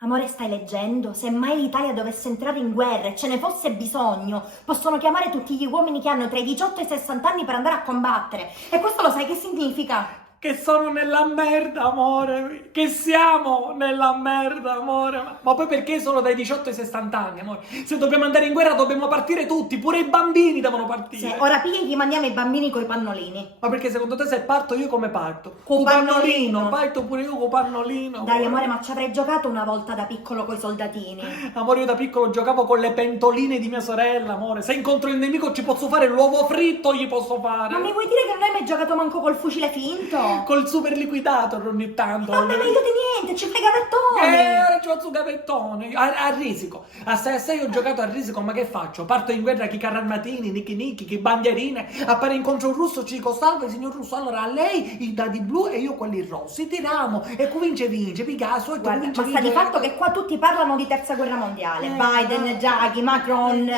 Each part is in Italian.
Amore, stai leggendo? Se mai l'Italia dovesse entrare in guerra e ce ne fosse bisogno, possono chiamare tutti gli uomini che hanno tra i 18 e i 60 anni per andare a combattere. E questo lo sai che significa? Che sono nella merda, amore. Che siamo nella merda, amore. Ma poi perché solo dai 18 ai 60 anni, amore? Se dobbiamo andare in guerra dobbiamo partire tutti, pure i bambini devono partire. Sì, ora pigli e gli mandiamo i bambini coi pannolini. Ma perché secondo te se parto io come parto? Con Pannolino, parto pure io con pannolino. Dai amore, ma ci avrei giocato una volta da piccolo coi soldatini. Amore, io da piccolo giocavo con le pentoline di mia sorella, amore. Se incontro il nemico ci posso fare l'uovo fritto, gli posso fare. Ma mi vuoi dire che non hai mai giocato manco col fucile finto? Col super liquidator ogni tanto. Vabbè, meglio di niente, ci fai gavettone! Ora ci faccio gavettone. A risico. A 6 ho giocato a risico, ma che faccio? Parto in guerra chi carri armatini, nicchi nicchi, chi bandierine. Appare incontro un russo, ci dico salve signor russo. Allora a lei i dadi blu e io quelli rossi. Tiriamo e chi vince, Picasso e Guarda, vince, basta di fatto che qua tutti parlano di terza guerra mondiale. Biden, Draghi, Macron.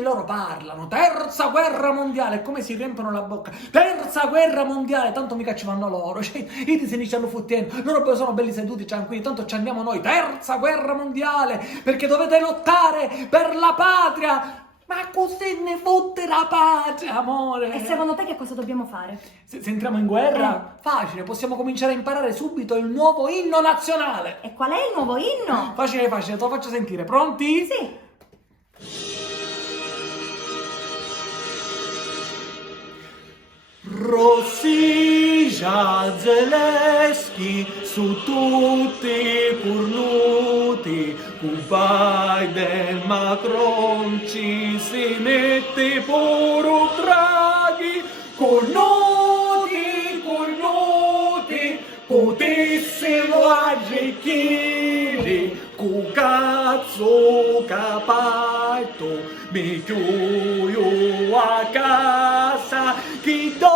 Loro parlano, terza guerra mondiale, come si riempiono la bocca, terza guerra mondiale, tanto mica ci vanno loro, cioè, i disegni ci hanno fottendo, loro poi sono belli seduti, tranquilli, tanto ci andiamo noi, terza guerra mondiale, perché dovete lottare per la patria. Ma cos'è ne fotte la patria, amore? E secondo te che cosa dobbiamo fare? Se entriamo in guerra? Facile, possiamo cominciare a imparare subito il nuovo inno nazionale. E qual è il nuovo inno? Facile, te lo faccio sentire, pronti? Sì. Rossia Zelensky su tutti curnuti, con Biden Macron ci si mette pure Draghi, cornuti, potessimo arricchire, cu cazzo capato, mi chiudo a casa, chi do